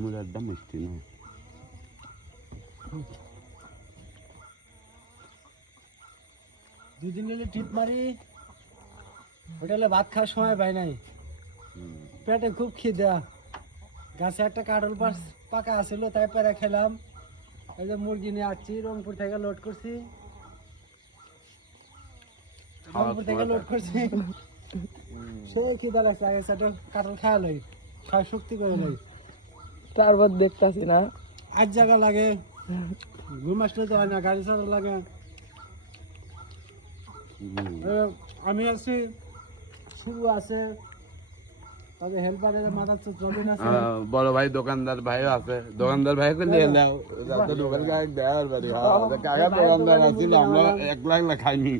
মুড়ারটা মিষ্টি না। দুদিন গেলে টিপ মারি হোটেলে ভাত খাওয়ার সময় পাই নাই, পেটে খুব খিদা। গাছে একটা কাঁঠাল পাকা আছিল, তাই পেরে খেলাম। এই যে মুরগি নিয়ে আসছি, রংপুর থেকে লোড করছি, সেই খিদা লাগছে। আগে একটা কাঁঠাল খাওয়া লই, খাওয়া শক্তি করে লই, তারপর দেখতাছি না আজ জায়গা লাগে, ঘুম আসলে তো হয় না, গাড়ি চালা লাগে। আমি আছি, শুরু আছে, তবে হেল্পারের মাথা তো চলে না। বড় ভাই দোকানদার ভাইও আছে, দোকানদার ভাই করলে দোকান দেওয়ার বাড়ি কাকা দোকানদার আছিল, আমরা 1 লাখ খাইনি।